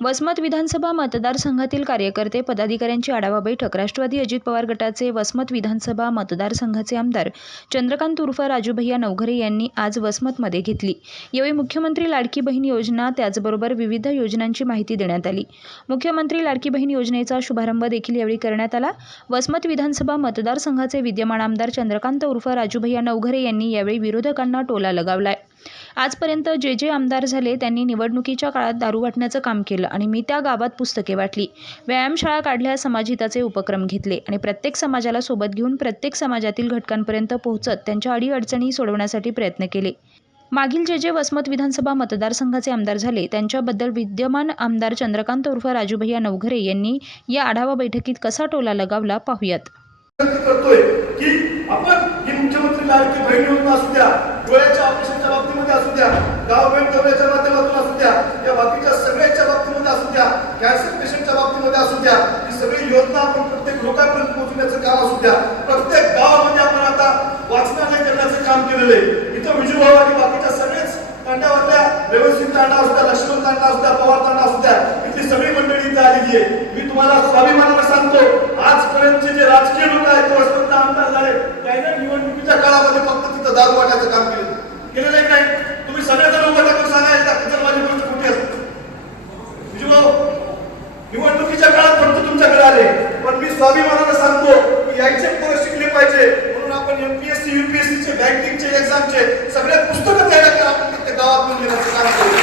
वसमत विधानसभा मतदारसंघातील कार्यकर्ते पदाधिकाऱ्यांची आढावा बैठक राष्ट्रवादी अजित पवार गटाचे वसमत विधानसभा मतदारसंघाचे आमदार चंद्रकांत उर्फ राजूभैया नवघरे यांनी आज वसमतमध्ये घेतली। यावेळी मुख्यमंत्री लाडकी बहीण योजना त्याचबरोबर विविध योजनांची माहिती देण्यात आली। मुख्यमंत्री लाडकी बहीण योजनेचा शुभारंभ देखील यावेळी करण्यात आला। वसमत विधानसभा मतदारसंघाचे विद्यमान आमदार चंद्रकांत उर्फ राजूभैया नवघरे यांनी यावेळी विरोधकांना टोला लगावलाय। आजपर्यंत जे आमदार झाले त्यांनी निवडणुकीच्या काळात दारू वाटण्याचं काम केलं आणि मी त्या गावात पुस्तके वाटली, व्यायामशाळा काढल्या, समाजहिताचे उपक्रम घेतले आणि प्रत्येक समाजाला सोबत घेऊन प्रत्येक समाजातील घटकांपर्यंत पोहोचत त्यांच्या अडीअडचणी सोडवण्यासाठी प्रयत्न केले। मागील जे वसमत विधानसभा मतदारसंघाचे आमदार झाले त्यांच्याबद्दल विद्यमान आमदार चंद्रकांत उर्फ राजूभैया नवघरे यांनी या आढावा बैठकीत कसा टोला लगावला पाहूयात। करतोय की आपण ही मुख्यमंत्री लाडकी बहीण योजना असू द्या, डोळ्याच्या ऑपरेशनच्या बाबतीमध्ये असू द्या, गव्हर्नमेंट दौऱ्याच्या माध्यमातून असू द्या, या बाकीच्या सगळ्याच्या बाबतीमध्ये असू द्या, कॅन्सर पेशंटच्या बाबतीमध्ये असू द्या, ही सगळी योजना आपण प्रत्येक लोकांपर्यंत पोहोचवण्याचं काम असू द्या। प्रत्येक गावामध्ये आपण आता वाचनालय करण्याचं काम केलेलं आहे। इथं विजूभाऊ आणि बाकीच्या सगळेच तांड्यावरल्या व्यवस्थित तांडा असू द्या, लक्ष्मण तांडा असू द्या, पवार तांडा असू द्या, इथली सगळी मंडळी इथं आलेली आहे। मी तुम्हाला स्वाभिमानाने सांगतो, आजपर्यंतचे जे राजकीय लोक आहेत वसमतला आमदार झाले त्यांनी निवडणुकीच्या काळामध्ये फक्त तिथं दारू वाटायचं काम केलेलं आहे नाही। तुम्ही सगळेजण उभं टाकून सांगायला जर माझी गोष्ट कुठे असते विजूभाऊ, निवडणुकीच्या काळात फक्त तुमच्याकडे आले, पण मी स्वाभिमानाने सांगतो की यायचे पोरं शिकले पाहिजे म्हणून आपण एमपीएससी यूपीएससीचे बँकिंगचे एक्झामचे सगळे पुस्तकं तयार करून आपण प्रत्येक गावात घेऊन येण्याचं काम करू।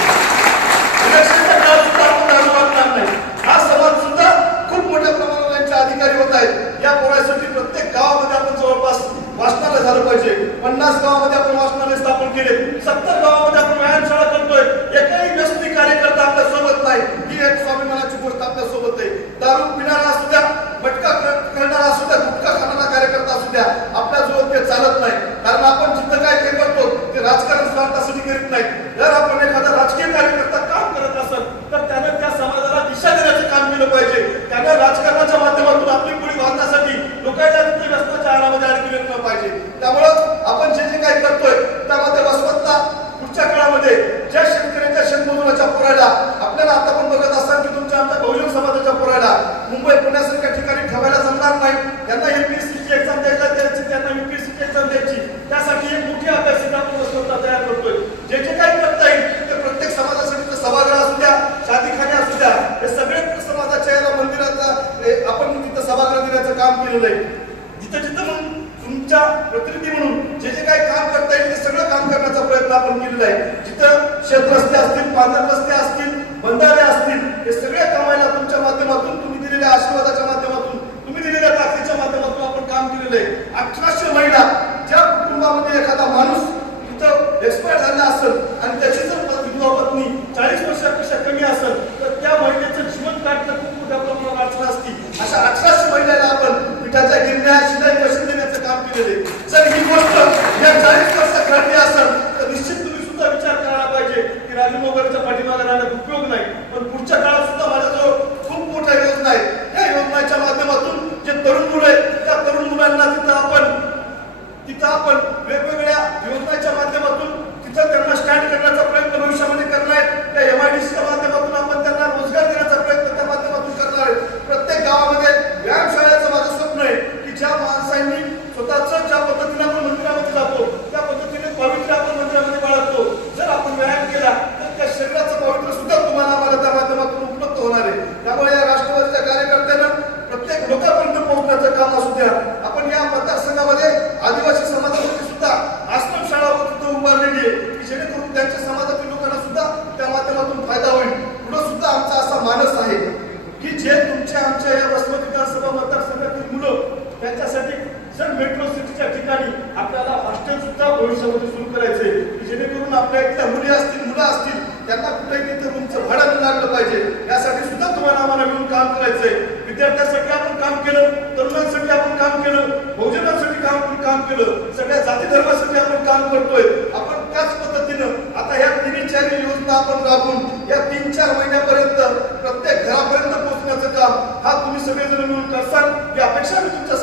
इलेक्शनच्या काळात सुद्धा आपण दारू वाटणार नाही। हा समाज सुद्धा खूप मोठ्या प्रमाणावर यांचे अधिकारी होत आहेत। या पोरासाठी प्रत्येक गावामध्ये आपण जवळपास वाचनालय झालं पाहिजे। 50 गावामध्ये आपण वाचनालय स्थापन केले, 70 गावामध्ये आपण व्यायामशाळा करतोय। एकही व्यस्ती कार्यकर्ता आपल्या सोबत नाही, ही एक स्वाभिमानाची गोष्ट आपल्या सोबत आहे। दारू पिणारा असू द्या, मटका करणारा असू द्या, गुटखा खाणारा कार्यकर्ता असू द्या, आपल्या जवळ ते चालत नाही। कारण आपण जिथं काय ते करतो ते राजकारण स्वार्थासाठी करीत नाही। जर आपण एखादा राजकीय कार्यकर्ता काम करत असेल तर त्याने त्या समाजाला दिशा देण्याचं काम केलं पाहिजे। त्याने राजकारणाच्या माध्यमातून आपली पुढे वाढण्यासाठी लोकांना तिथे व्यसनाच्या आहारामध्ये अडकले न पाहिजे। त्यामुळं आपण जे काही करतोय त्यामध्ये वसमतला पुढच्या काळामध्ये ज्या शेतकऱ्यांच्या शेतमजुराच्या पोरायला आपल्याला आता पण बघत असाल की तुमच्या आमच्या बहुजन समाजाच्या पोरायला मुंबई पुण्यासारख्या ठिकाणी ठेवायला जमणार नाही। त्यांना एमपीएससीची एक्झाम द्यायला द्यायची, त्यांना यूपीएससीची एक्झाम द्यायची, त्यासाठी एक मोठी अभ्यासिका आपण वसमतला तयार करतोय। जे काही करता येईल ते प्रत्येक समाजासाठी सभागृह असू द्या, शादीखाने असू द्या, हे सगळे समाजाच्या याला मंदिराचा आपण तिथं सभागृह देण्याचं काम केलेलं आहे। जिथं जिथं तुमच्या प्रतिनिधी म्हणून जे काही काम करता येईल ते सगळं काम करण्याचा प्रयत्न आपण केलेला आहे। जिथं शेतरस्ते असतील, पांढर रस्ते असतील, बंधारे असतील, हे सगळ्या कामाला तुमच्या माध्यमातून, तुम्ही दिलेल्या आशीर्वादाच्या माध्यमातून, तुम्ही दिलेल्या ताकदीच्या माध्यमातून आपण काम केलेलं आहे। 1800 महिला, ज्या कुटुंबामध्ये एखादा माणूस तिथं एक्सपायर झाला असेल आणि त्याची जर विधवा पत्नी 40 वर्षापेक्षा कमी असेल तर त्या महिलेचं जीवन काढणं खूप मोठ्या प्रमाणात अडचण असते। अशा 1800 महिलांना आपण पिठाच्या गिरण्या, शिलाई मशीन देण्याचं काम केलेलं आहे। जर ही गोष्ट या 40 वर्षात घडली असेल तर निश्चित तुम्ही सुद्धा विचार करायला पाहिजे की राजूभाऊच्या पाठीमागे राहण्यात उपयोग नाही, पण पुढच्या काळात सुद्धा माझ्याजवळ खूप मोठ्या योजना आहेत। या योजनेच्या माध्यमातून जे तरुण मुलं आहेत त्या तरुण मुलांना तिथं आपण वेगवेगळ्या योजनांच्या माध्यमातून तिथं त्यांना स्टँड करण्याचा प्रयत्न भविष्यामध्ये करणार आहे। त्या एमआयडीसीच्या माध्यमातून आपण त्यांना रोजगार देण्याचा प्रयत्न त्या माध्यमातून करणार आहे। प्रत्येक गावामध्ये व्यायामशाळेचं माझं स्वप्न आहे की ज्या माणसांनी स्वतःच ज्या पद्धतीने आपण मंदिरामध्ये जातो त्या पद्धतीने पवित्र आपण मंदिरामध्ये बाळगतो। जर आपण व्यायाम केला तर त्या शरीराचं पवित्र सुद्धा तुम्हाला आम्हाला त्या माध्यमातून उपलब्ध होणार आहे। त्यामुळे या राष्ट्रवादीच्या कार्यकर्त्यांना प्रत्येक लोकांपर्यंत पोहोचण्याचं काम असू द्या। आपण या मतदारसंघामध्ये आदिवासी समाजामध्ये सुद्धा आश्रमशाळा उभारलेली आहे की जेणेकरून त्यांच्या समाजातील लोकांना सुद्धा त्या माध्यमातून फायदा होईल। पुढे सुद्धा आमचा असा मानस आहे की जे तुमच्या आमच्या या वसमत विधानसभा मतदारसंघातील मुलं त्यांच्यासाठी जर मेट्रो सिटीच्या ठिकाणी आपल्याला हॉस्टेल सुद्धा भविष्यामध्ये सुरू करायचे की जेणेकरून आपल्या इथल्या मुली असतील, मुलं असतील, त्यांना कुठेही तिथं तुमचं भाडं लागलं पाहिजे। यासाठी सुद्धा तुम्हाला आम्हाला मिळून काम करायचंय। विद्यार्थ्यांसाठी आपण काम केलं, तरुणांसाठी आपण काम केलं, बहुजनांसाठी काम केलं, सगळ्या जाती धर्मासाठी आपण काम करतोय। आपण त्याच पद्धतीनं आता ह्या 3-4 योजना आपण राबवून या 3-4 महिन्यापर्यंत प्रत्येक घरापर्यंत पोहोचण्याचं काम हा तुम्ही सगळेजण मिळून करसाल ही अपेक्षा मी तुमच्या